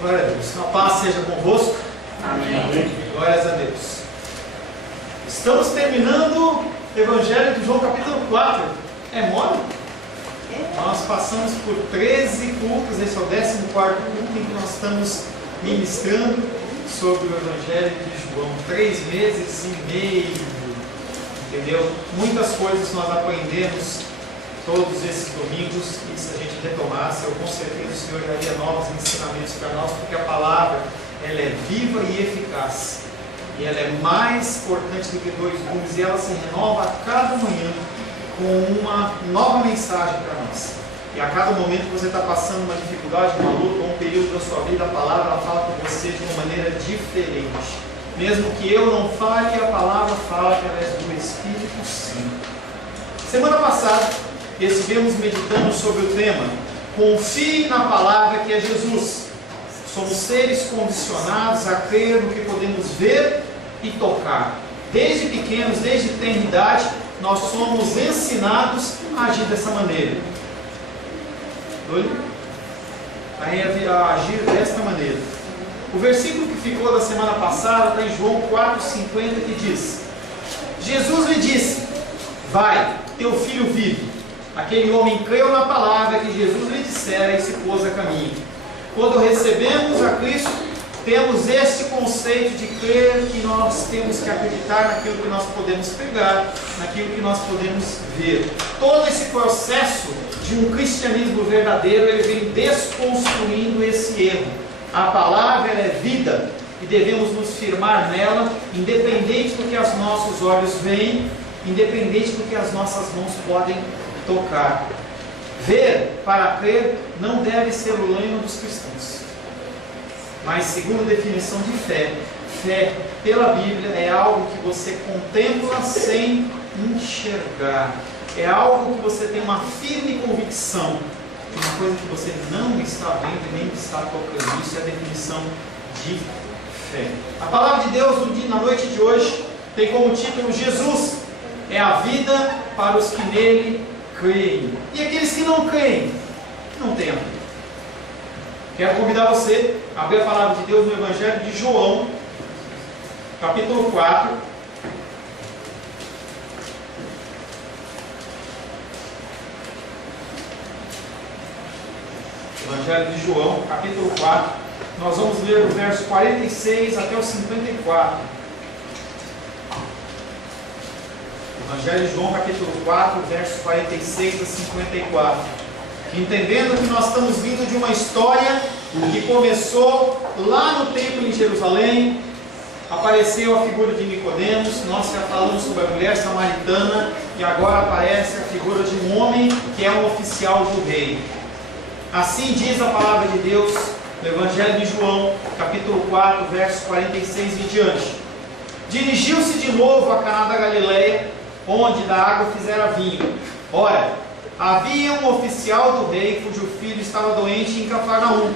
Glória a Deus. A paz seja convosco. Amém. Glórias a Deus. Estamos terminando o Evangelho de João capítulo 4. É mole? Nós passamos por 13 cultos, esse é o 14º culto em que nós estamos ministrando sobre o Evangelho de João. 3 meses e meio, entendeu? Muitas coisas nós aprendemos todos esses domingos, e se a gente retomasse, eu com certeza o Senhor daria novos ensinamentos para nós, porque a palavra, ela é viva e eficaz, e ela é mais cortante do que 2 gumes, e ela se renova a cada manhã com uma nova mensagem para nós. E a cada momento que você está passando uma dificuldade, uma luta, ou um período da sua vida, a palavra ela fala com você de uma maneira diferente. Mesmo que eu não fale, a palavra fala através do Espírito Santo. Semana passada, estivemos meditando sobre o tema confie na palavra que é Jesus. Somos seres condicionados a crer no que podemos ver e tocar. Desde pequenos, desde eternidade, nós somos ensinados a agir dessa maneira. A agir desta maneira. O versículo que ficou da semana passada está em João 4,50, que diz: Jesus lhe disse: vai, teu filho vive. Aquele homem creu na palavra que Jesus lhe dissera e se pôs a caminho. Quando recebemos a Cristo, temos este conceito de crer que nós temos que acreditar naquilo que nós podemos pegar, naquilo que nós podemos ver. Todo esse processo de um cristianismo verdadeiro, ele vem desconstruindo esse erro. A palavra ela é vida e devemos nos firmar nela, independente do que os nossos olhos veem, independente do que as nossas mãos podem tocar. Ver para crer não deve ser o lema dos cristãos. Mas segundo a definição de fé, fé pela Bíblia é algo que você contempla sem enxergar. É algo que você tem uma firme convicção de uma coisa que você não está vendo e nem está tocando. Isso é a definição de fé. A palavra de Deus na noite de hoje tem como título: Jesus é a vida para os que nele creem. E aqueles que não creem, não têm a vida. Quero convidar você a abrir a palavra de Deus no Evangelho de João, capítulo 4. Evangelho de João, capítulo 4. Nós vamos ler o verso 46 até o 54. Evangelho de João, capítulo 4, versos 46 a 54. Entendendo que nós estamos vindo de uma história que começou lá no templo em Jerusalém, apareceu a figura de Nicodemos, nós já falamos sobre a mulher samaritana, e agora aparece a figura de um homem que é um oficial do rei. Assim diz a palavra de Deus no Evangelho de João, capítulo 4, versos 46 e diante. Dirigiu-se de novo a Caná da Galileia, onde da água fizera vinho. Ora, havia um oficial do rei, cujo filho estava doente em Cafarnaum.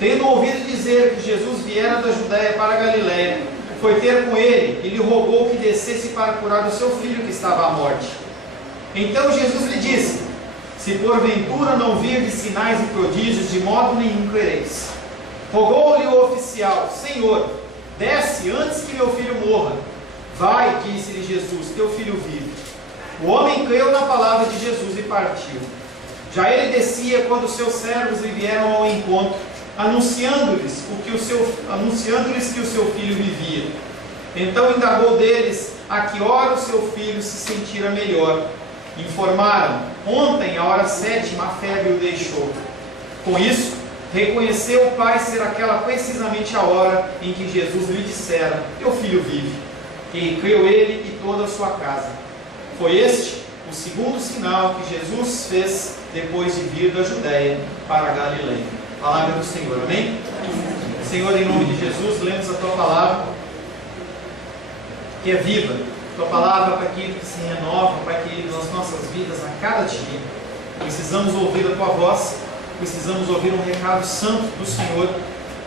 Tendo ouvido dizer que Jesus viera da Judéia para a Galileia, foi ter com ele e lhe rogou que descesse para curar o seu filho que estava à morte. Então Jesus lhe disse: se porventura não virdes sinais e prodígios, de modo nenhum crereis. Rogou-lhe o oficial: Senhor, desce antes que meu filho morra. Vai, disse-lhe Jesus, teu filho vive. O homem creu na palavra de Jesus e partiu. Já ele descia quando seus servos lhe vieram ao encontro, anunciando-lhes que o seu filho vivia. Então indagou deles a que hora o seu filho se sentira melhor. Informaram: ontem, à hora 7, a febre o deixou. Com isso, reconheceu o pai ser aquela precisamente a hora em que Jesus lhe dissera: teu filho vive. E creu ele e toda a sua casa. Foi este o segundo sinal que Jesus fez depois de vir da Judéia para a Galileia. Palavra do Senhor, amém? Senhor, em nome de Jesus, lemos a tua palavra, que é viva. Tua palavra para aquilo que se renova, para aquilo nas nossas vidas a cada dia. Precisamos ouvir a tua voz, precisamos ouvir um recado santo do Senhor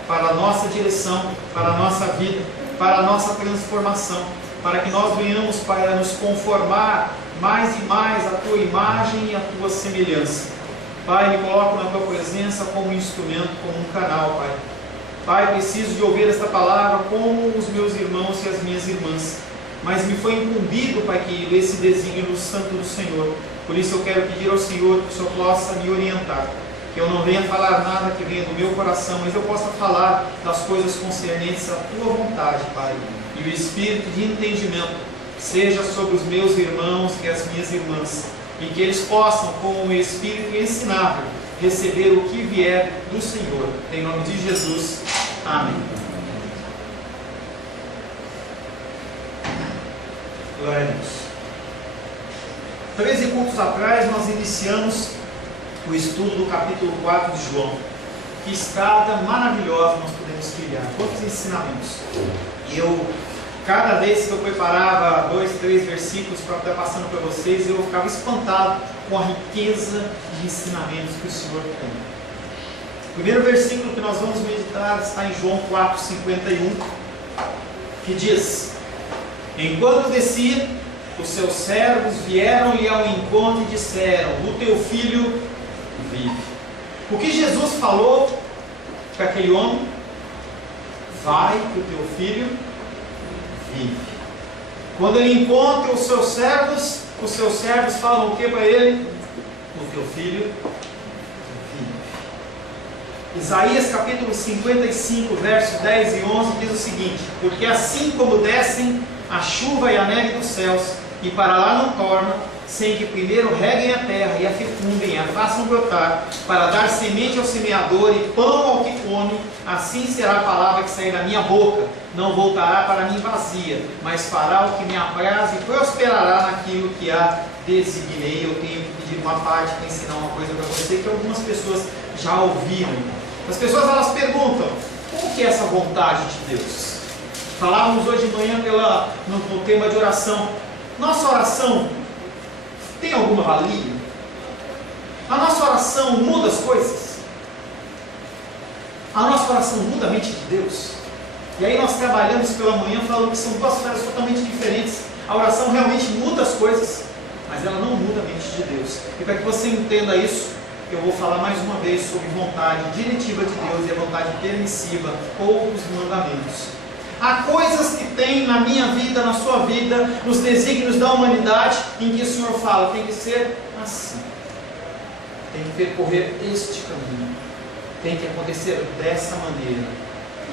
para a nossa direção, para a nossa vida, para a nossa transformação, para que nós venhamos para nos conformar mais e mais à tua imagem e à tua semelhança. Pai, me coloco na tua presença como um instrumento, como um canal, Pai. Pai, preciso de ouvir esta palavra como os meus irmãos e as minhas irmãs. Mas me foi incumbido, Pai, que esse desígnio santo do Senhor. Por isso eu quero pedir ao Senhor que o Senhor possa me orientar. Que eu não venha falar nada que venha do meu coração, mas eu possa falar das coisas concernentes à Tua vontade, Pai. E o Espírito de entendimento seja sobre os meus irmãos e as minhas irmãs. E que eles possam, com o Espírito ensinável, receber o que vier do Senhor. Em nome de Jesus. Amém. Glória a Deus. 13 cultos atrás nós iniciamos o estudo do capítulo 4 de João. Que estrada maravilhosa nós podemos trilhar. Quantos ensinamentos. E cada vez que eu preparava 2, 3 versículos para estar passando para vocês, eu ficava espantado com a riqueza de ensinamentos que o Senhor tem. O primeiro versículo que nós vamos meditar está em João 4:51, que diz: Enquanto descia, os seus servos vieram-lhe ao encontro e disseram: O teu filho vive. O que Jesus falou para aquele homem? Vai, que o teu filho vive. Quando ele encontra os seus servos falam o que para ele? O teu filho vive. Isaías capítulo 55, versos 10 e 11 diz o seguinte: Porque assim como descem a chuva e a neve dos céus, e para lá não torna, sem que primeiro reguem a terra e a fecundem e a façam brotar, para dar semente ao semeador e pão ao que come, assim será a palavra que sair da minha boca. Não voltará para mim vazia, mas fará o que me apraz e prosperará naquilo que a designei. Eu tenho que pedir uma parte para ensinar uma coisa para você que algumas pessoas já ouviram. As pessoas elas perguntam: como que é essa vontade de Deus? Falávamos hoje de manhã no tema de oração. Nossa oração tem alguma valia? A nossa oração muda as coisas? A nossa oração muda a mente de Deus? E aí nós trabalhamos pela manhã falando que são duas coisas totalmente diferentes. A oração realmente muda as coisas, mas ela não muda a mente de Deus. E para que você entenda isso, eu vou falar mais uma vez sobre vontade diretiva de Deus e a vontade permissiva ou os mandamentos. Há coisas que tem na minha vida, na sua vida, nos desígnios da humanidade, em que o Senhor fala, tem que ser assim. Tem que percorrer este caminho. Tem que acontecer dessa maneira.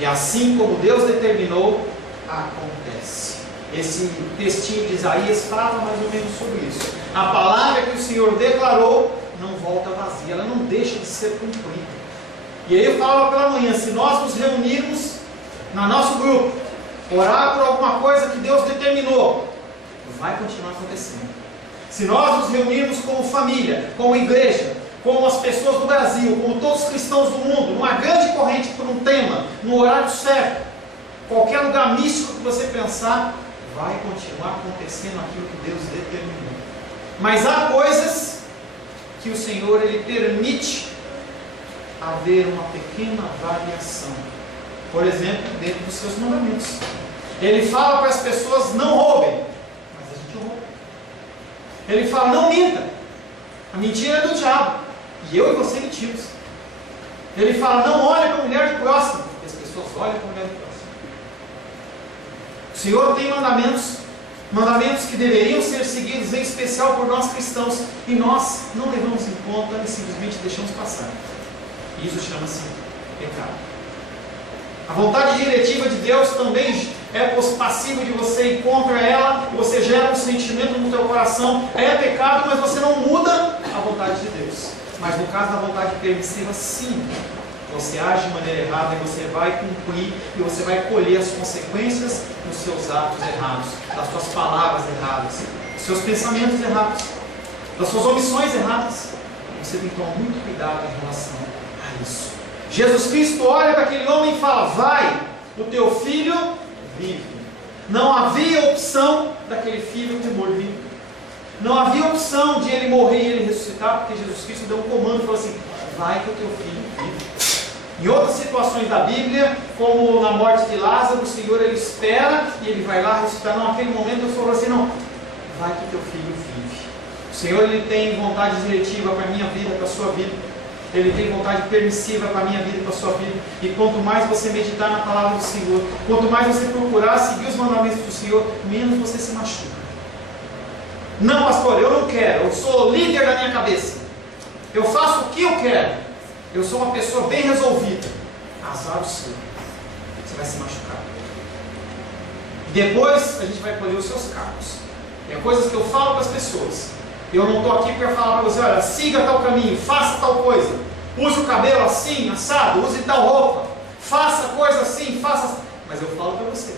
E assim como Deus determinou, acontece. Esse textinho de Isaías fala mais ou menos sobre isso. A palavra que o Senhor declarou não volta vazia, ela não deixa de ser cumprida. E aí eu falava pela manhã, se nós nos reunirmos no nosso grupo, orar por alguma coisa que Deus determinou, vai continuar acontecendo. Se nós nos reunirmos como família, como igreja, como as pessoas do Brasil, como todos os cristãos do mundo, numa grande corrente por um tema, no horário certo, qualquer lugar místico que você pensar, vai continuar acontecendo aquilo que Deus determinou. Mas há coisas que o Senhor ele permite haver uma pequena variação. Por exemplo, dentro dos seus mandamentos. Ele fala para as pessoas: não roubem, mas a gente rouba. Ele fala: não minta, a mentira é do diabo, e eu e você mentimos. Ele fala: não olhe para a mulher do próximo, e as pessoas olham para a mulher do próximo. O Senhor tem mandamentos que deveriam ser seguidos, em especial por nós cristãos, e nós não levamos em conta e simplesmente deixamos passar. Isso chama-se pecado. A vontade diretiva de Deus também é passivo de você ir contra ela, e você gera um sentimento no teu coração, é pecado, mas você não muda a vontade de Deus. Mas no caso da vontade permissiva, sim, você age de maneira errada e você vai cumprir, e você vai colher as consequências dos seus atos errados, das suas palavras erradas, dos seus pensamentos errados, das suas omissões erradas. Você tem que tomar muito cuidado em relação a isso. Jesus Cristo olha para aquele homem e fala: vai, o teu filho vive. Não havia opção daquele filho ter morrido. Não havia opção de ele morrer e ele ressuscitar, porque Jesus Cristo deu um comando e falou assim: vai que o teu filho vive. Em outras situações da Bíblia, como na morte de Lázaro, o Senhor ele espera e ele vai lá ressuscitar. Não, naquele momento eu falo assim: não, vai que o teu filho vive. O Senhor ele tem vontade diretiva para a minha vida, para a sua vida. Ele tem vontade permissiva para a minha vida e para a sua vida. E quanto mais você meditar na palavra do Senhor, quanto mais você procurar seguir os mandamentos do Senhor, menos você se machuca. Não, pastor, eu não quero, eu sou líder da minha cabeça, eu faço o que eu quero, eu sou uma pessoa bem resolvida. Azar o seu, você vai se machucar. Depois a gente vai colher os seus cargos. Tem coisas que eu falo para as pessoas. Eu não estou aqui para falar para você, olha, siga tal caminho, faça tal coisa, use o cabelo assim, assado, use tal roupa, faça coisa assim, faça. Mas eu falo para você,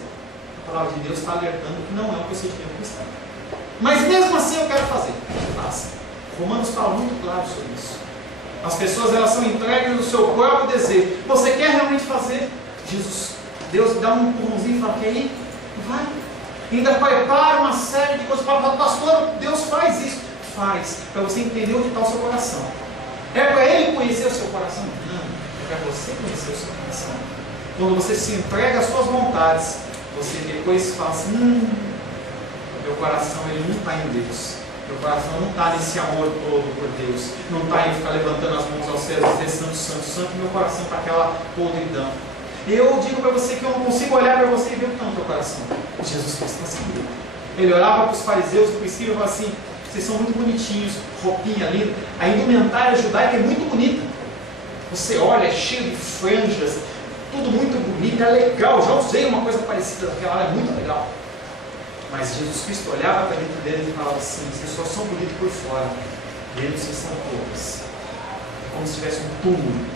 a palavra de Deus está alertando que não é um procedimento cristão. Mas mesmo assim eu quero fazer, faça. Romanos fala muito claro sobre isso. As pessoas, elas são entregues no seu próprio desejo. Você quer realmente fazer? Deus dá um empurrãozinho e fala, quer ir? Vai. Ainda prepara uma série de coisas para falar, pastor, Deus faz isso. Faz, para você entender onde está o seu coração. É para Ele conhecer o seu coração? Não, é para você conhecer o seu coração. Quando você se entrega às suas vontades, você depois fala assim, meu coração ele não está em Deus. Meu coração não está nesse amor todo por Deus. Não está em ficar levantando as mãos aos céus e dizer santo, santo, santo. Meu coração está aquela podridão. Eu digo para você que eu não consigo olhar para você e ver o que está no teu coração. Jesus Cristo está assim. Ele olhava para os fariseus do princípio e falava assim, vocês são muito bonitinhos, roupinha linda. A indumentária judaica é muito bonita. Você olha, é cheio de franjas, tudo muito bonito, é legal. Já usei uma coisa parecida daquela, é muito legal. Mas Jesus Cristo olhava para dentro deles e falava assim, vocês só são bonitos por fora, dentro vocês são pobres. É como se tivesse um túmulo.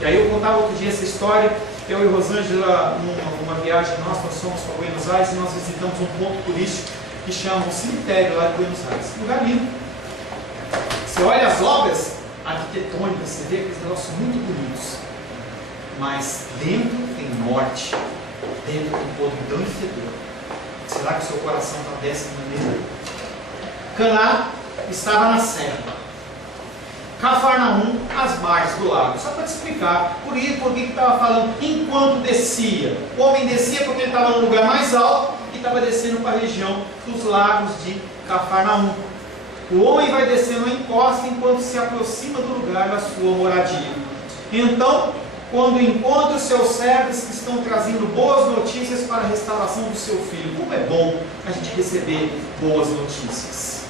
E aí eu contava outro dia essa história, eu e Rosângela, numa viagem nós fomos para Buenos Aires e nós visitamos um ponto turístico que chama o cemitério lá de Buenos Aires. Um lugar lindo. Você olha as obras arquitetônicas, você vê aqueles negócios muito bonitos. Mas dentro tem morte, dentro tem podridão e fedor. Será que o seu coração está dessa maneira? Caná estava na serra. Cafarnaum, às margens do lago. Só para te explicar por que estava falando enquanto descia. O homem descia porque ele estava no lugar mais alto e estava descendo para a região dos lagos de Cafarnaum. O homem vai descendo a encosta enquanto se aproxima do lugar da sua moradia. Então, quando encontra os seus servos que estão trazendo boas notícias para a restauração do seu filho. Como é bom a gente receber boas notícias.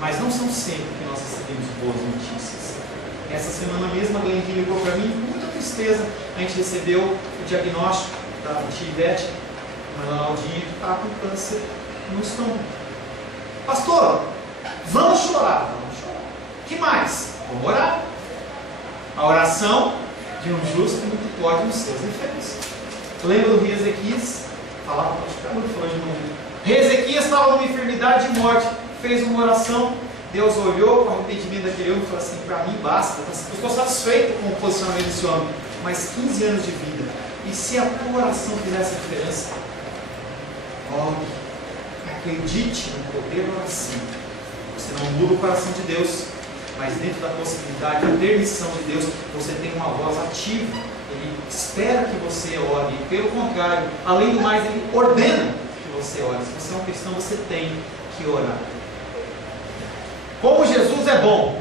Mas não são sempre que nós recebemos boas notícias. Essa semana mesmo a Glendinha ligou para mim, com muita tristeza. A gente recebeu o diagnóstico da tia Ivete, a Ronaldinha, que está com câncer no estômago. Pastor, vamos chorar. Vamos chorar. O que mais? Vamos orar. A oração de um justo muito pode nos seus efeitos. Lembra do rei Ezequias? Falava para muito falou de novo. Rei Ezequias estava numa enfermidade de morte, fez uma oração. Deus olhou com o arrependimento daquele homem e falou assim: para mim basta, eu estou satisfeito com o posicionamento desse homem, mais 15 anos de vida. E se a tua oração fizesse diferença, ore, acredite no poder da oração. Você não muda o coração de Deus, mas dentro da possibilidade, da permissão de Deus, você tem uma voz ativa. Ele espera que você ore, e pelo contrário, além do mais, ele ordena que você ore. Se você é um cristão, você tem que orar. Como Jesus é bom,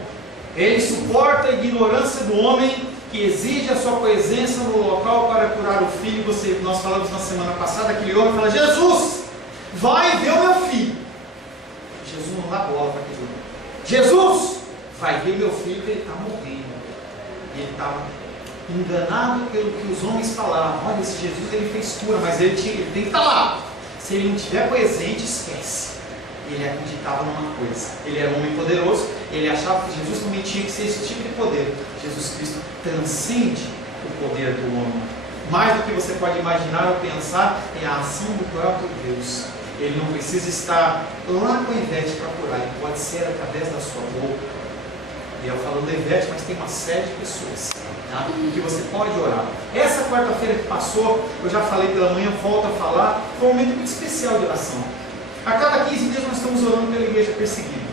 Ele suporta a ignorância do homem que exige a sua presença no local para curar o filho. Nós falamos na semana passada, aquele homem fala: Jesus, vai ver o meu filho. Jesus não dá bola para aquele homem. Jesus, vai ver meu filho, que ele está morrendo. E ele estava enganado pelo que os homens falavam. Olha, esse Jesus ele fez cura, mas ele tem que estar lá. Se ele não estiver presente, esquece. Ele acreditava numa coisa: ele era um homem poderoso, ele achava que Jesus também tinha que ser esse tipo de poder. Jesus Cristo transcende o poder do homem. Mais do que você pode imaginar ou pensar, é a ação do próprio Deus. Ele não precisa estar lá com a Ivete para curar, ele pode ser através da sua boca. E eu falo da Ivete, mas tem uma série de pessoas, tá? Que você pode orar. Essa quarta-feira que passou, eu já falei pela manhã, volto a falar, foi um momento muito especial de oração. A cada 15 dias nós estamos orando pela igreja perseguida.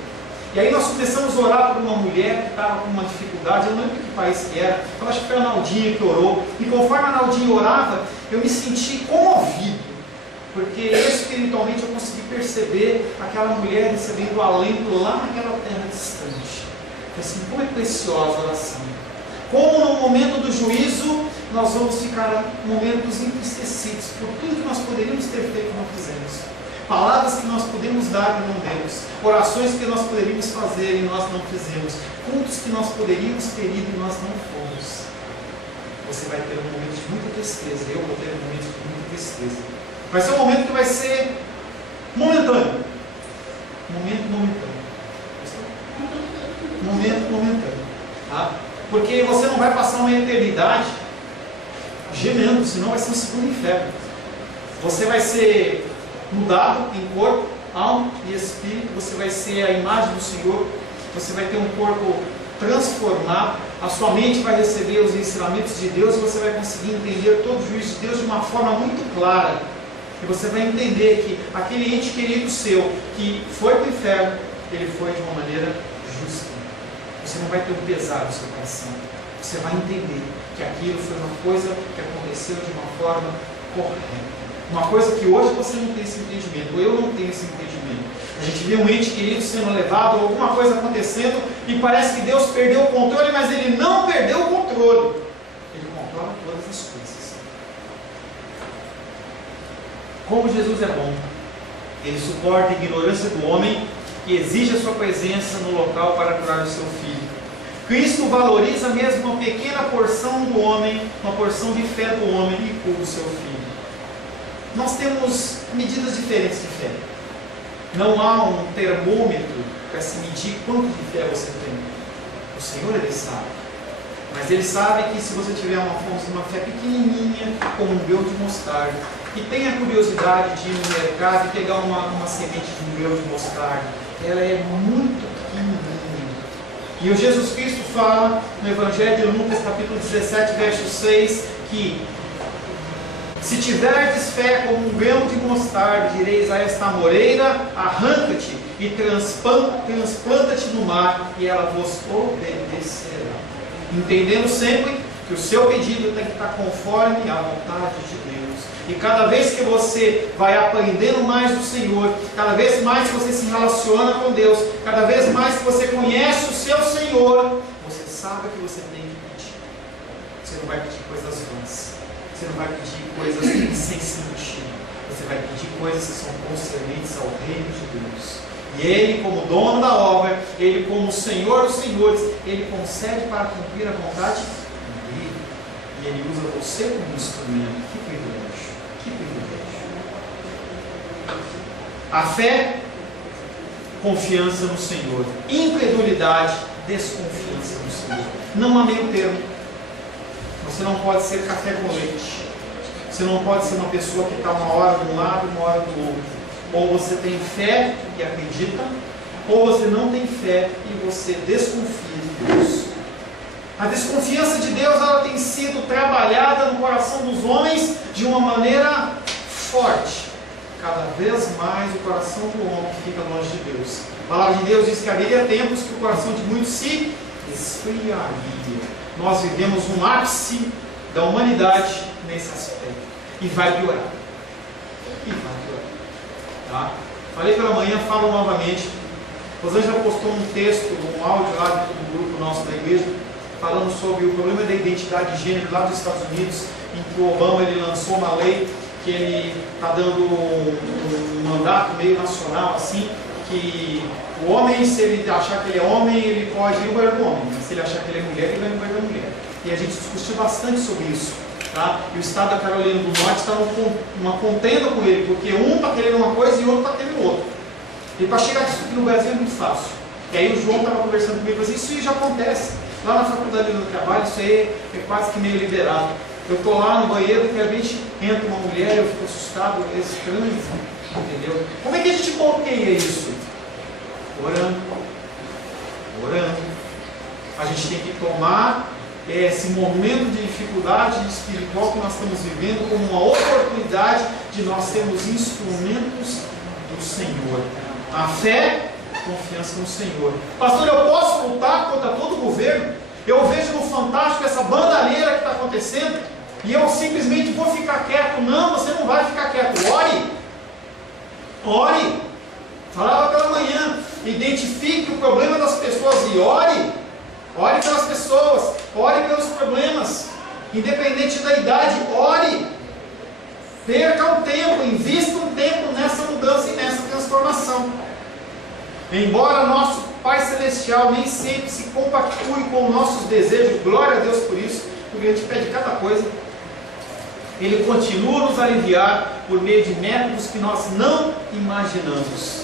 E aí nós começamos a orar por uma mulher que estava com uma dificuldade, eu não lembro que país que era, eu acho que foi a Naldinha que orou. E conforme a Naldinha orava, eu me senti comovido, porque espiritualmente eu consegui perceber aquela mulher recebendo alento lá naquela terra distante. Assim, como é preciosa a oração. Como no momento do juízo, nós vamos ficar momentos entristecidos por tudo que nós poderíamos ter feito e não fizemos. Palavras que nós podemos dar e não demos. Orações que nós poderíamos fazer e nós não fizemos. Cultos que nós poderíamos ter ido e nós não fomos. Você vai ter um momento de muita tristeza. Eu vou ter um momento de muita tristeza. Vai ser um momento que vai ser momentâneo. Momento momentâneo. Tá? Porque você não vai passar uma eternidade gemendo, senão vai ser um segundo inferno. Você vai ser mudado em corpo, alma e espírito. Você vai ser a imagem do Senhor. Você vai ter um corpo transformado. A sua mente vai receber os ensinamentos de Deus e você vai conseguir entender todo o juízo de Deus de uma forma muito clara. E você vai entender que aquele ente querido seu que foi para o inferno, ele foi de uma maneira justa. Você não vai ter um pesar no seu coração. Você vai entender que aquilo foi uma coisa que aconteceu de uma forma correta. Uma coisa que hoje você não tem esse entendimento, ou eu não tenho esse entendimento. A gente vê um ente querido sendo levado, ou alguma coisa acontecendo, e parece que Deus perdeu o controle, mas Ele não perdeu o controle. Ele controla todas as coisas. Como Jesus é bom, Ele suporta a ignorância do homem que exige a sua presença no local para curar o seu filho. Cristo valoriza mesmo uma pequena porção do homem, uma porção de fé do homem e cura o seu filho. Nós temos medidas diferentes de fé. Não há um termômetro para se medir quanto de fé você tem. O Senhor, Ele sabe. Mas Ele sabe que se você tiver uma fé pequenininha, como um grão de mostarda, e tenha curiosidade de ir no mercado e pegar uma semente de um grão de mostarda, ela é muito pequenininha. E o Jesus Cristo fala no Evangelho de Lucas, capítulo 17, verso 6, que se tiverdes fé como um grão de mostarda, direis a esta amoreira, arranca-te e transplanta-te no mar, e ela vos obedecerá. Entendendo sempre que o seu pedido tem que estar conforme a vontade de Deus. E cada vez que você vai aprendendo mais do Senhor, cada vez mais que você se relaciona com Deus, cada vez mais que você conhece o seu Senhor, você sabe o que você tem que pedir. Você não vai pedir coisas vãs. Você não vai pedir coisas sem sentido. Você vai pedir coisas que são concernentes ao reino de Deus. E Ele, como dono da obra, Ele, como Senhor dos senhores, Ele concede para cumprir a vontade dEle. E Ele usa você como instrumento. Que privilégio! Que privilégio! A fé, confiança no Senhor. Incredulidade, desconfiança no Senhor. Não há meio termo. Você não pode ser café com leite. Você não pode ser uma pessoa que está uma hora de um lado e uma hora do outro. Ou você tem fé e acredita, ou você não tem fé e você desconfia de Deus. A desconfiança de Deus, ela tem sido trabalhada no coração dos homens de uma maneira forte. Cada vez mais o coração do homem fica longe de Deus. A palavra de Deus diz que haveria tempos que o coração de muitos se esfriaria. Nós vivemos um ápice da humanidade nesse aspecto. E vai piorar. E vai piorar. Tá? Falei pela manhã, falo novamente. Rosângela postou um texto, um áudio lá dentro do grupo nosso da igreja, falando sobre o problema da identidade de gênero lá dos Estados Unidos, em que o Obama ele lançou uma lei que ele está dando um mandato meio nacional, assim, que o homem, se ele achar que ele é homem, ele pode ir no banheiro do homem. Mas se ele achar que ele é mulher, ele vai no banheiro da mulher. E a gente discutiu bastante sobre isso. Tá? E o estado da Carolina do Norte está numa contenda com ele, porque um está querendo uma coisa e o outro está querendo outra. E para chegar disso aqui no Brasil é muito fácil. E aí o João estava conversando comigo e falou assim, isso já acontece. Lá na faculdade do trabalho, isso aí é quase que meio liberado. Eu estou lá no banheiro e de repente entra uma mulher, eu fico assustado, é estranho, entendeu? Como é que a gente bloqueia isso? Orando. A gente tem que tomar esse momento de dificuldade espiritual que nós estamos vivendo como uma oportunidade de nós sermos instrumentos do Senhor. A fé, confiança no Senhor. Pastor, eu posso lutar contra todo o governo? Eu vejo no Fantástico essa bandalheira que está acontecendo e eu simplesmente vou ficar quieto. Não, você não vai ficar quieto. Ore. Falava pela manhã. Identifique o problema das pessoas e ore. ore pelas pessoas, ore pelos problemas, independente da idade, ore. Perca um tempo, invista um tempo nessa mudança e nessa transformação. Embora nosso Pai Celestial nem sempre se compactue com nossos desejos, glória a Deus por isso, porque a gente pede cada coisa, Ele continua a nos aliviar por meio de métodos que nós não imaginamos.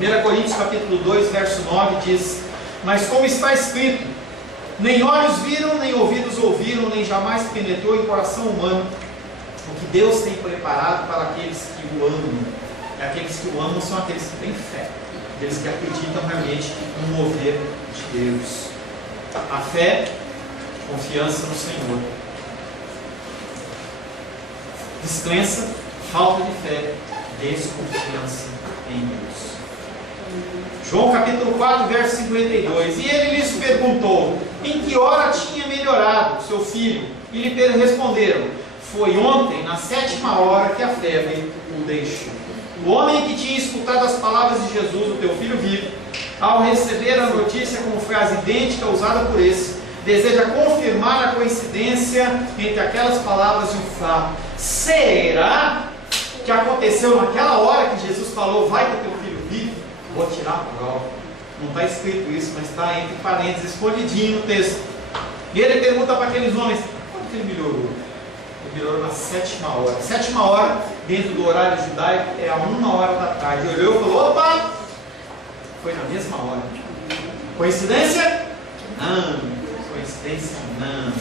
1 Coríntios capítulo 2, verso 9 diz: mas como está escrito, nem olhos viram, nem ouvidos ouviram, nem jamais penetrou em coração humano o que Deus tem preparado para aqueles que o amam. E aqueles que o amam são aqueles que têm fé, aqueles que acreditam realmente no mover de Deus. A fé, confiança no Senhor. Descrença, falta de fé, desconfiança em Deus. João capítulo 4, verso 52. E ele lhes perguntou: em que hora tinha melhorado seu filho? E lhe responderam: foi ontem, na 7ª hora, que a febre o deixou. O homem que tinha escutado as palavras de Jesus, o teu filho vive, ao receber a notícia como frase idêntica usada por esse, deseja confirmar a coincidência entre aquelas palavras e o fato. Será que aconteceu naquela hora que Jesus falou: vai que o teu filho vive? Vou tirar a prova. Não está escrito isso, mas está entre parênteses, escondidinho no texto. E ele pergunta para aqueles homens: quando que ele melhorou? Ele melhorou na 7ª hora. 7ª hora, dentro do horário judaico, é a 1h da tarde. Olhou e falou: opa! Foi na mesma hora. Coincidência? Não. Coincidência? Não.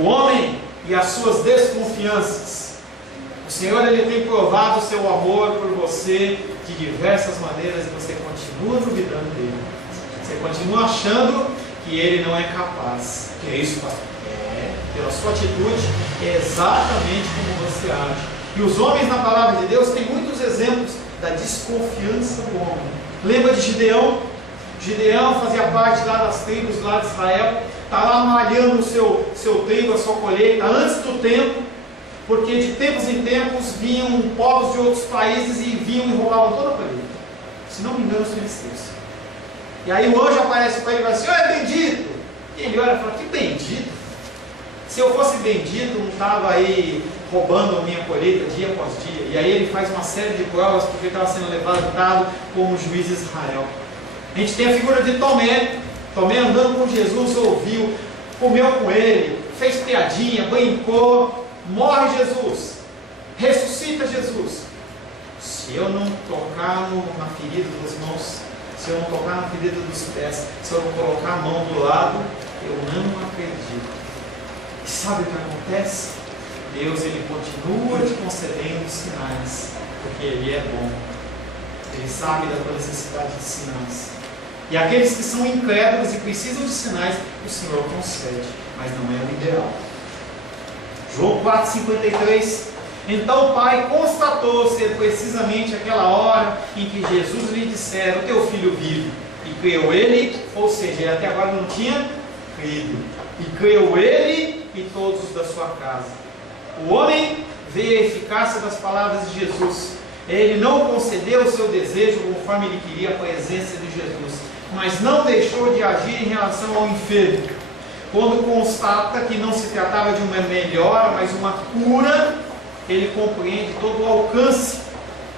O homem e as suas desconfianças. O Senhor, Ele tem provado o seu amor por você de diversas maneiras e você continua duvidando dele. Você continua achando que Ele não é capaz. Que é isso, pastor? Pela sua atitude, é exatamente como você age. E os homens na palavra de Deus têm muitos exemplos da desconfiança do homem. Lembra de Gideão? Gideão fazia parte lá das tribos lá de Israel, está lá malhando o seu trigo, a sua colheita, antes do tempo, porque de tempos em tempos vinham povos de outros países e vinham e roubavam toda a colheita. Se não me engano, os filisteus. E aí o anjo aparece para ele e fala assim: ó, é bendito! E ele olha e fala: que bendito! Se eu fosse bendito, não estava aí roubando a minha colheita dia após dia. E aí ele faz uma série de provas, porque ele estava sendo levantado como juiz de Israel. A gente tem a figura de Tomé. Tomé andando com Jesus, ouviu, comeu com ele, fez piadinha, brincou. Morre Jesus, ressuscita Jesus. Se eu não tocar na ferida dos mãos, se eu não tocar na ferida dos pés, se eu não colocar a mão do lado, eu não acredito. E sabe o que acontece? Deus, Ele continua te concedendo sinais, porque Ele é bom. Ele sabe da tua necessidade de sinais. E aqueles que são incrédulos e precisam de sinais, o Senhor concede, mas não é o ideal. João 4,53. Então o pai constatou ser precisamente aquela hora em que Jesus lhe dissera: o teu filho vive. E creu ele, ou seja, ele até agora não tinha crido. E creu ele e todos os da sua casa. O homem vê a eficácia das palavras de Jesus. Ele não concedeu o seu desejo conforme ele queria a presença de Jesus, mas não deixou de agir em relação ao enfermo. Quando constata que não se tratava de uma melhora, mas uma cura, ele compreende todo o alcance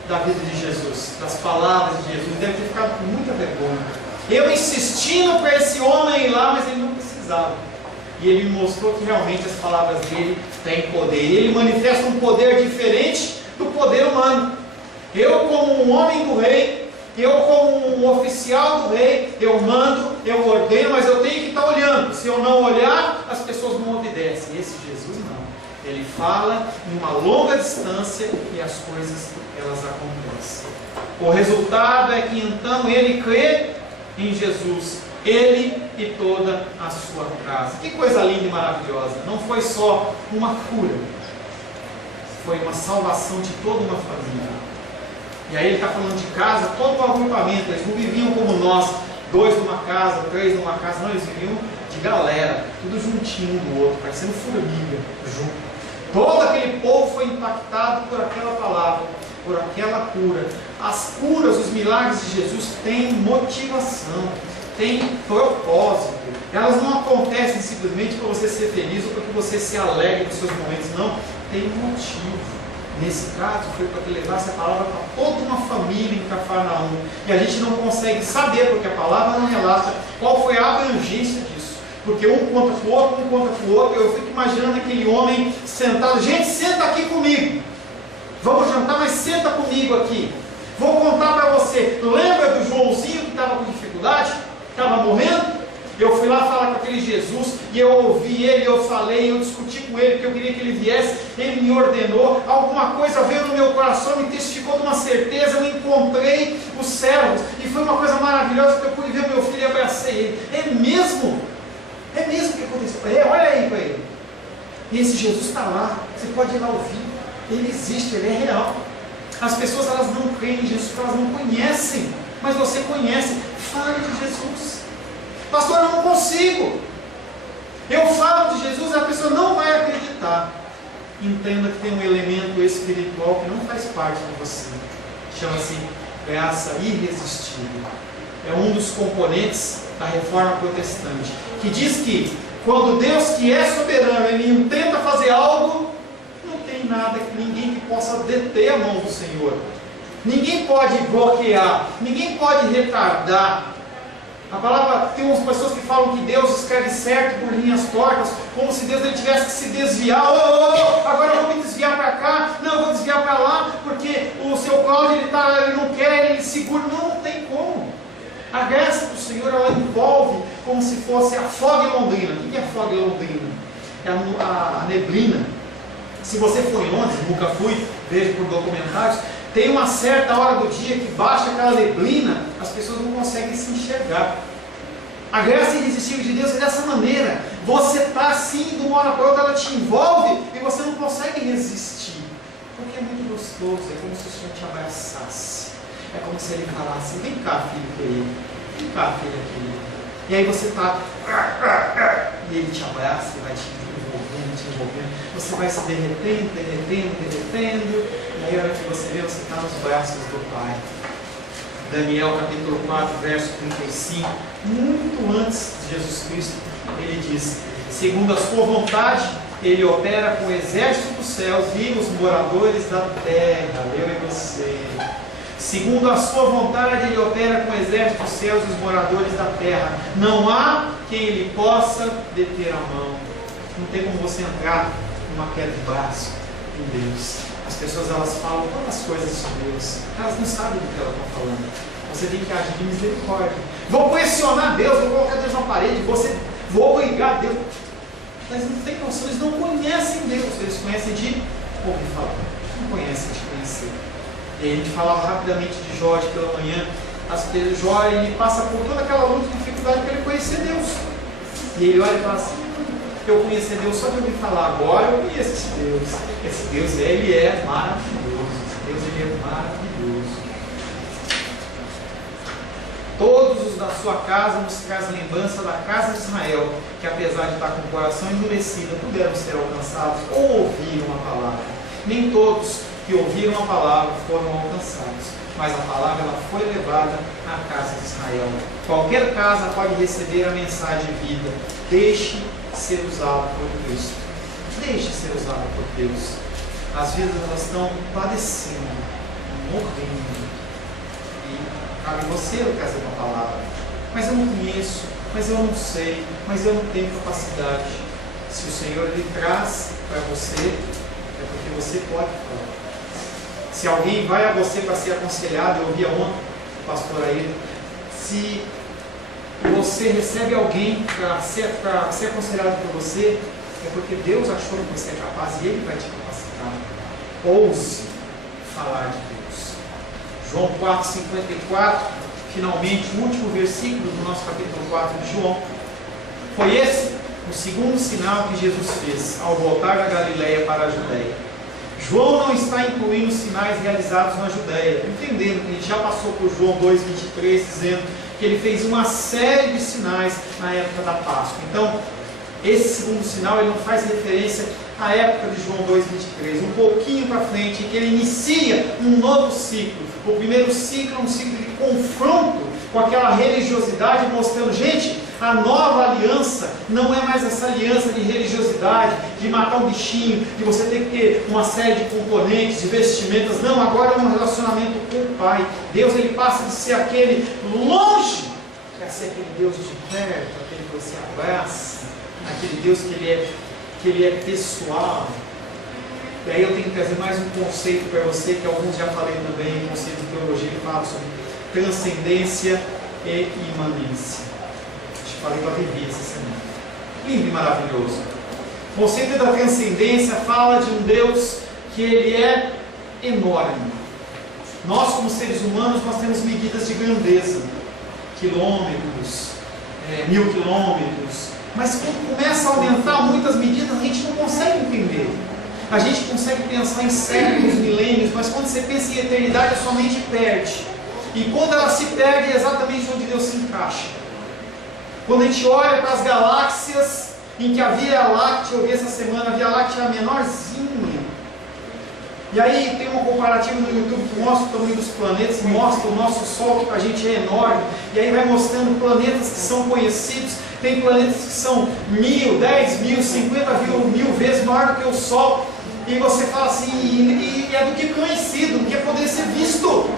da vida de Jesus, das palavras de Jesus. Deve ter ficado com muita vergonha. Eu insistindo para esse homem ir lá, mas ele não precisava. E ele me mostrou que realmente as palavras dele têm poder. Ele manifesta um poder diferente do poder humano. Eu, como um homem do rei, eu, como um oficial do rei, eu mando, eu ordeno, mas eu tenho que estar olhando. Se eu não olhar, as pessoas não obedecem. Esse Jesus não. Ele fala em uma longa distância e as coisas, elas acontecem. O resultado é que então ele crê em Jesus, ele e toda a sua casa. Que coisa linda e maravilhosa. Não foi só uma cura, foi uma salvação de toda uma família. E aí ele está falando de casa, todo o agrupamento. Eles não viviam como nós, 2 numa casa, 3 numa casa. Não, eles viviam de galera, tudo juntinho um do outro, parecendo formiga, junto. Todo aquele povo foi impactado por aquela palavra, por aquela cura. As curas, os milagres de Jesus têm motivação. têm propósito. Elas não acontecem simplesmente para você ser feliz ou para que você se alegre nos seus momentos, não. Tem um motivo. Nesse caso, foi para que levasse a palavra para toda uma família em Cafarnaum. E a gente não consegue saber, porque a palavra não relata qual foi a abrangência disso. Porque um conta com o outro, um conta com o outro. Eu fico imaginando aquele homem sentado. Gente, senta aqui comigo. Vamos jantar, mas senta comigo aqui. Vou contar para você. Lembra do Joãozinho que estava com dificuldade? Estava morrendo? Eu fui lá falar com aquele Jesus e eu ouvi ele, eu falei, eu discuti com ele porque eu queria que ele viesse, ele me ordenou, alguma coisa veio no meu coração, me testificou de uma certeza, eu encontrei os servos e foi uma coisa maravilhosa que eu pude ver meu filho e abracei ele. É mesmo que aconteceu. Olha aí para ele. E esse Jesus está lá, você pode ir lá ouvir, ele existe, ele é real. As pessoas elas não creem em Jesus porque elas não conhecem, mas você conhece, fale de Jesus. Pastor, eu não consigo. Eu falo de Jesus e a pessoa não vai acreditar. Entenda que tem um elemento espiritual que não faz parte de você. Chama-se graça irresistível. É um dos componentes da reforma protestante, que diz que quando Deus, que é soberano, ele tenta fazer algo, não tem nada, ninguém que possa deter a mão do Senhor. Ninguém pode bloquear, ninguém pode retardar. A palavra, tem umas pessoas que falam que Deus escreve certo por linhas tortas, como se Deus ele tivesse que se desviar. Agora eu vou me desviar para cá, não, eu vou desviar para lá, porque o seu Cláudio ele não quer, ele segura. Não tem como. A graça do Senhor ela envolve como se fosse a fog londrina. O que é a fog londrina? É a neblina. Se você for em Londres, nunca fui, vejo por documentários. Tem uma certa hora do dia que baixa aquela neblina, as pessoas não conseguem se enxergar. A graça irresistível de Deus é dessa maneira. Você está assim, de uma hora para outra, ela te envolve e você não consegue resistir. Porque é muito gostoso, é como se o Senhor te abraçasse. É como se Ele falasse: vem cá, filho querido, vem cá, filha querida. E aí você está, e Ele te abraça e vai te envolvendo. Você vai se derretendo. E aí a hora que você vê, você está nos braços do Pai. Daniel capítulo 4, verso 35, muito antes de Jesus Cristo, ele diz: segundo a sua vontade, ele opera com o exército dos céus e os moradores da terra. Eu e você. Segundo a sua vontade, ele opera com o exército dos céus e os moradores da terra. Não há quem ele possa deter a mão. Não tem como você entrar numa queda de braço em Deus. As pessoas elas falam tantas coisas de Deus, elas não sabem do que elas estão falando. Você tem que agir de misericórdia. Vou pressionar Deus, vou colocar Deus na parede, vou obrigar Deus. Mas não tem noção, eles não conhecem Deus, eles conhecem de ouvir falar, não conhecem de conhecer. E aí a gente falava rapidamente de Jó pela manhã. Jó ele passa por toda aquela luta de dificuldade para ele conhecer Deus. E ele olha e fala assim: eu conhecer Deus só de ouvir falar, agora eu conheço esse Deus. Esse Deus, ele é maravilhoso. Esse Deus, ele é maravilhoso. Todos os da sua casa nos traz lembrança da casa de Israel, que apesar de estar com o coração endurecido, puderam ser alcançados ou ouviram a palavra. Nem todos que ouviram a palavra foram alcançados, mas a palavra ela foi levada à casa de Israel. Qualquer casa pode receber a mensagem de vida. Deixe ser usado por Cristo. Deixe ser usado por Deus. As vidas elas estão padecendo, morrendo. E cabe você trazer uma palavra. Mas eu não conheço, mas eu não sei, mas eu não tenho capacidade. Se o Senhor ele traz para você, é porque você pode falar. Se alguém vai a você para ser aconselhado, eu ouvi ontem o pastor Ailton, se você recebe alguém para ser aconselhado por você, é porque Deus achou que você é capaz e Ele vai te capacitar. Ouse falar de Deus. João 4,54, finalmente o último versículo do nosso capítulo 4 de João. Foi esse o segundo sinal que Jesus fez ao voltar da Galileia para a Judéia. João não está incluindo os sinais realizados na Judéia, entendendo que ele já passou por João 2,23, dizendo que ele fez uma série de sinais na época da Páscoa. Então, esse segundo sinal ele não faz referência à época de João 2,23, um pouquinho para frente, que ele inicia um novo ciclo. O primeiro ciclo é um ciclo de confronto com aquela religiosidade, mostrando, gente, a nova aliança não é mais essa aliança de religiosidade, de matar um bichinho, de você ter que ter uma série de componentes, de vestimentas. Não, agora é um relacionamento com o Pai. Deus, ele passa de ser aquele longe, para ser aquele Deus de perto, aquele que você abraça, aquele Deus que ele é pessoal. E aí eu tenho que trazer mais um conceito para você, que alguns já falei também, conceito de teologia que fala sobre transcendência e imanência. Acho que falei para viver essa semana. Lindo e maravilhoso. O conceito da transcendência fala de um Deus que ele é enorme. Nós, como seres humanos, nós temos medidas de grandeza, quilômetros, 1000 quilômetros, mas quando começa a aumentar muitas medidas, a gente não consegue entender. A gente consegue pensar em séculos, milênios, mas quando você pensa em eternidade, a sua mente perde. E quando ela se perde, é exatamente onde Deus se encaixa. Quando a gente olha para as galáxias, em que a Via Láctea, eu vi essa semana, a Via Láctea é a menorzinha. E aí tem um comparativo no YouTube que mostra o tamanho dos planetas, mostra o nosso Sol, que para a gente é enorme. E aí vai mostrando planetas que são conhecidos. Tem planetas que são 1000, 10.000, 50.000 vezes maior do que o Sol. E você fala assim, e é do que conhecido, do que poder ser visto.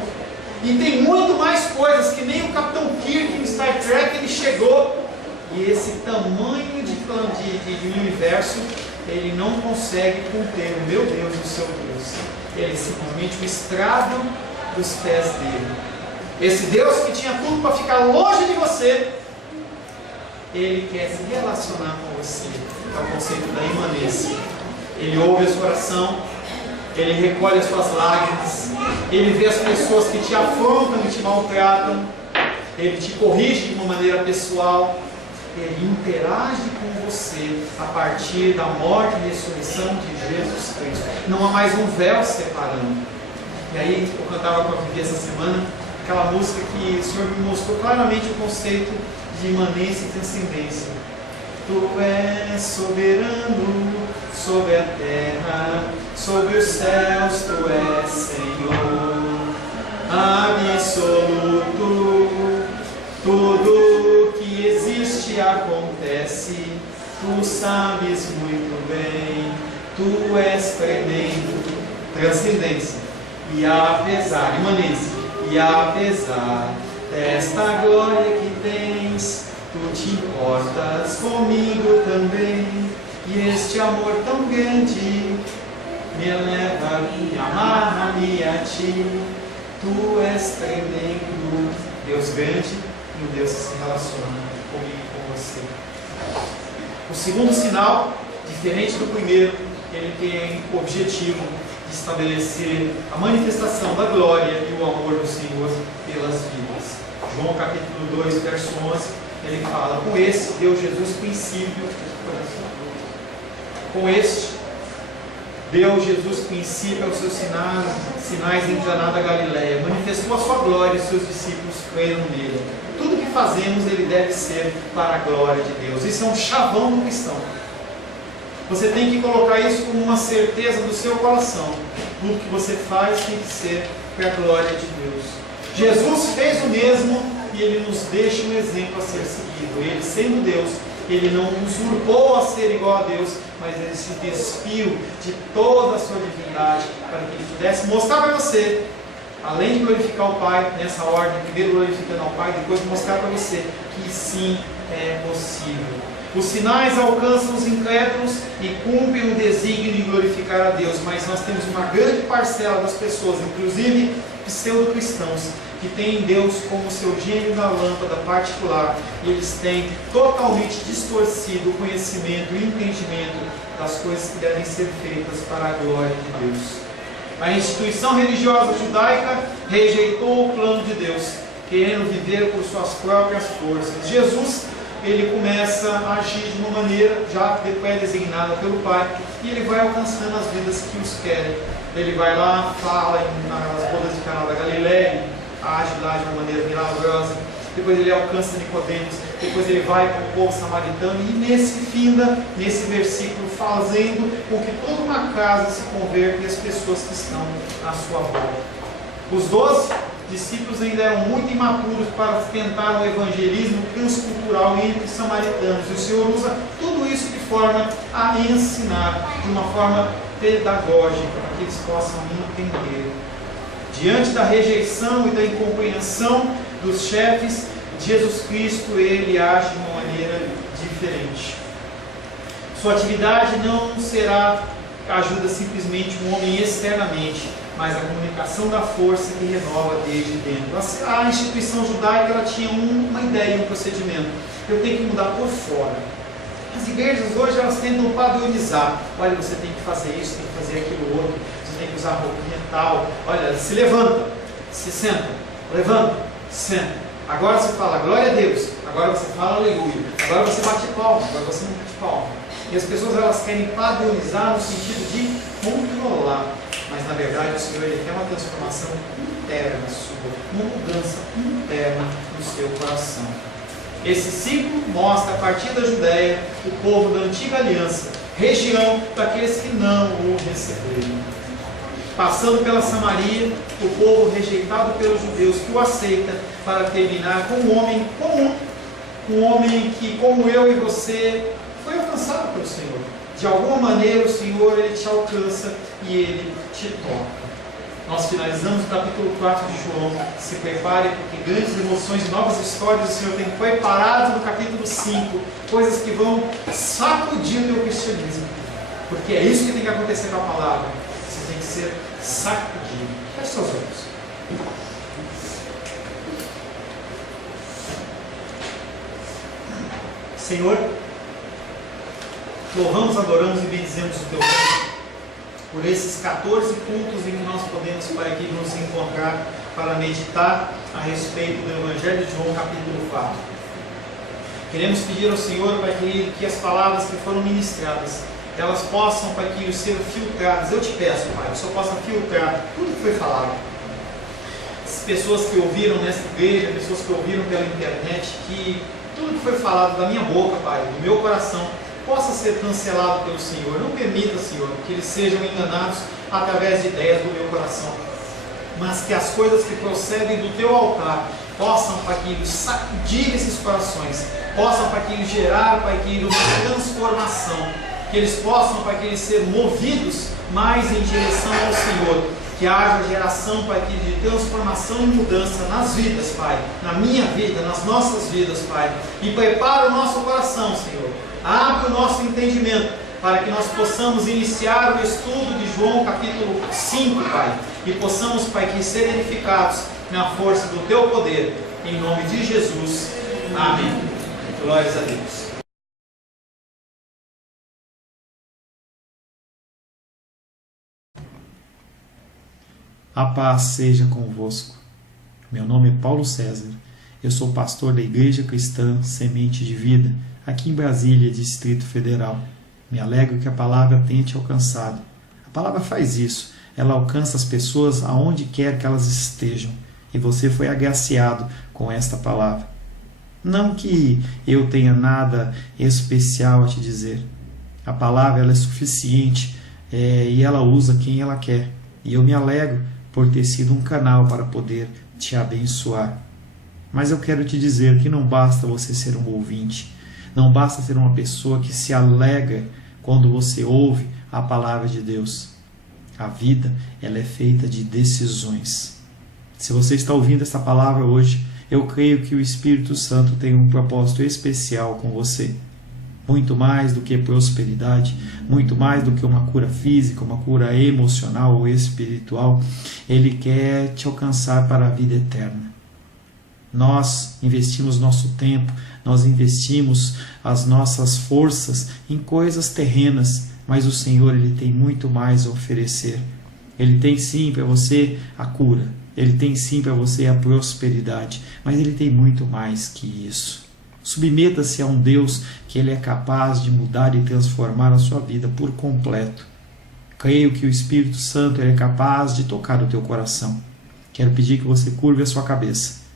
E tem muito mais coisas que nem o Capitão Kirk no Star Trek ele chegou. E esse tamanho de universo, ele não consegue conter o meu Deus e o seu Deus. Ele é simplesmente o estrado dos pés dele. Esse Deus que tinha tudo para ficar longe de você, ele quer se relacionar com você. É o conceito da imanência. Ele ouve a sua oração, ele recolhe as suas lágrimas, ele vê as pessoas que te afrontam e te maltratam, ele te corrige de uma maneira pessoal, ele interage com você a partir da morte e ressurreição de Jesus Cristo. Não há mais um véu separando. E aí eu cantava com a Vivi essa semana aquela música que o Senhor me mostrou claramente o conceito de imanência e transcendência. Tu és soberano sobre a terra, sobre os céus, tu és Senhor absoluto. Tudo que existe acontece, tu sabes muito bem, tu és tremendo. Transcendência. E apesar, imanência, e apesar desta glória que tens, tu te importas comigo também, e este amor tão grande me leva, me amarra-me a ti. Tu és tremendo, Deus grande e o Deus que se relaciona comigo e com você. O segundo sinal, diferente do primeiro, ele tem o objetivo de estabelecer a manifestação da glória e o amor do Senhor pelas vidas. João capítulo 2, verso 11, ele fala: com esse deu Jesus princípio, com este deu Jesus princípio aos seus sinais em Caná da Galileia, manifestou a sua glória e seus discípulos creram nele. Tudo que fazemos, ele deve ser para a glória de Deus. Isso é um chavão do cristão. Você tem que colocar isso como uma certeza do seu coração. Tudo que você faz tem que ser para a glória de Deus. Jesus fez o mesmo e ele nos deixa um exemplo a ser seguido. Ele, sendo Deus, ele não usurpou a ser igual a Deus, mas ele se despiu de toda a sua divindade para que ele pudesse mostrar para você, além de glorificar o Pai nessa ordem, primeiro glorificando ao Pai, depois mostrar para você que sim, é possível. Os sinais alcançam os incrédulos e cumprem o desígnio de glorificar a Deus, mas nós temos uma grande parcela das pessoas, inclusive pseudo-cristãos, que têm Deus como seu gênio da lâmpada particular, e eles têm totalmente distorcido o conhecimento e o entendimento das coisas que devem ser feitas para a glória de Deus. A instituição religiosa judaica rejeitou o plano de Deus, querendo viver por suas próprias forças. Jesus, ele começa a agir de uma maneira já pré-designada pelo Pai, e ele vai alcançando as vidas que os querem. Ele vai lá, fala nas bodas de Caná da Galileia, age lá de uma maneira milagrosa, depois ele alcança Nicodemos, depois ele vai para o povo samaritano, e nesse versículo, fazendo com que toda uma casa se converta e as pessoas que estão à sua volta. Os 12 discípulos ainda eram muito imaturos para tentar um evangelismo transcultural entre os samaritanos. E o Senhor usa tudo isso de forma a ensinar, de uma forma pedagógica, para que eles possam entender. Diante da rejeição e da incompreensão dos chefes, Jesus Cristo, ele age de uma maneira diferente. Sua atividade não será ajuda simplesmente um homem externamente, mas a comunicação da força que renova desde dentro. A instituição judaica, ela tinha uma ideia, um procedimento. Eu tenho que mudar por fora. As igrejas hoje, elas tentam padronizar. Olha, você tem que fazer isso, tem que fazer aquilo outro, você tem que usar roupinha tal. Olha, se levanta, se senta, levanta, senta. Agora você fala glória a Deus, agora você fala aleluia, agora você bate palma, agora você não bate palma. E as pessoas, elas querem padronizar no sentido de controlar, mas na verdade o Senhor, ele quer uma transformação interna sua, uma mudança interna no seu coração. Esse ciclo mostra, a partir da Judéia, o povo da antiga aliança, região daqueles que não o receberam. Passando pela Samaria, o povo rejeitado pelos judeus que o aceita, para terminar com um homem comum, um homem que, como eu e você, foi alcançado pelo Senhor. De alguma maneira o Senhor, ele te alcança e ele te toca. Nós finalizamos o capítulo 4 de João. Se prepare, porque grandes emoções e novas histórias o Senhor tem preparado no capítulo 5, coisas que vão sacudir o teu cristianismo, porque é isso que tem que acontecer com a palavra. Você tem que ser sacudido. Feche seus olhos. Senhor, louvamos, adoramos e bendizemos o Teu nome por esses 14 pontos em que nós podemos, Pai, aqui nos encontrar para meditar a respeito do Evangelho de João, capítulo 4. Queremos pedir ao Senhor, Pai querido, que as palavras que foram ministradas, elas possam, Pai querido, ser filtradas. Eu te peço, Pai, que o Senhor possa filtrar tudo que foi falado. As pessoas que ouviram nesta igreja, pessoas que ouviram pela internet, que tudo que foi falado da minha boca, Pai, do meu coração, possa ser cancelado pelo Senhor. Não permita, Senhor, que eles sejam enganados através de ideias do meu coração, mas que as coisas que procedem do Teu altar possam, Pai querido, sacudir esses corações, possam, Pai querido, gerar, Pai querido, uma transformação, que eles possam, Pai querido, ser movidos mais em direção ao Senhor. Que haja geração, Pai, de transformação e mudança nas vidas, Pai, na minha vida, nas nossas vidas, Pai. E prepara o nosso coração, Senhor. Abre o nosso entendimento, para que nós possamos iniciar o estudo de João, capítulo 5, Pai. E possamos, Pai, que ser edificados na força do Teu poder. Em nome de Jesus. Amém. Glórias a Deus. A paz seja convosco. Meu nome é Paulo César. Eu sou pastor da Igreja Cristã Semente de Vida, aqui em Brasília, Distrito Federal. Me alegro que a palavra tenha te alcançado. A palavra faz isso. Ela alcança as pessoas aonde quer que elas estejam. E você foi agraciado com esta palavra. Não que eu tenha nada especial a te dizer. A palavra, ela é suficiente e ela usa quem ela quer. E eu me alegro por ter sido um canal para poder te abençoar. Mas eu quero te dizer que não basta você ser um ouvinte, não basta ser uma pessoa que se alegra quando você ouve a palavra de Deus. A vida, ela é feita de decisões. Se você está ouvindo essa palavra hoje, eu creio que o Espírito Santo tem um propósito especial com você. Muito mais do que prosperidade, muito mais do que uma cura física, uma cura emocional ou espiritual, Ele quer te alcançar para a vida eterna. Nós investimos nosso tempo, nós investimos as nossas forças em coisas terrenas, mas o Senhor, Ele tem muito mais a oferecer. Ele tem sim para você a cura, Ele tem sim para você a prosperidade, mas Ele tem muito mais que isso. Submeta-se a um Deus que Ele é capaz de mudar e transformar a sua vida por completo. Creio que o Espírito Santo é capaz de tocar o teu coração. Quero pedir que você curve a sua cabeça.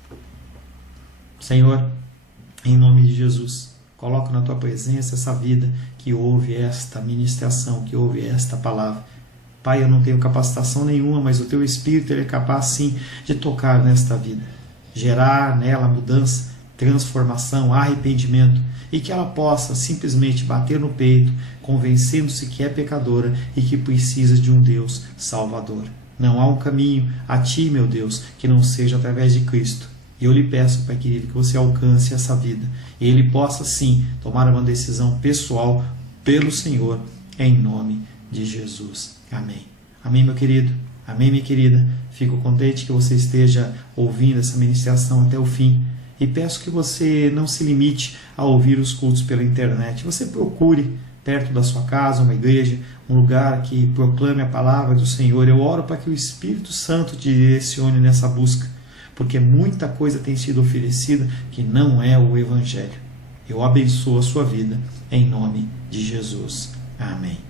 Senhor, em nome de Jesus, coloco na tua presença essa vida que ouve esta ministração, que ouve esta palavra. Pai, eu não tenho capacitação nenhuma, mas o Teu Espírito ele é capaz sim de tocar nesta vida, gerar nela mudança, transformação, arrependimento, e que ela possa simplesmente bater no peito, convencendo-se que é pecadora e que precisa de um Deus Salvador. Não há um caminho a Ti, meu Deus, que não seja através de Cristo. E eu lhe peço, Pai querido, que você alcance essa vida e ele possa sim tomar uma decisão pessoal pelo Senhor, em nome de Jesus. Amém. Amém, meu querido. Amém, minha querida. Fico contente que você esteja ouvindo essa ministração até o fim. E peço que você não se limite a ouvir os cultos pela internet. Você procure perto da sua casa uma igreja, um lugar que proclame a palavra do Senhor. Eu oro para que o Espírito Santo te direcione nessa busca, porque muita coisa tem sido oferecida que não é o Evangelho. Eu abençoo a sua vida em nome de Jesus. Amém.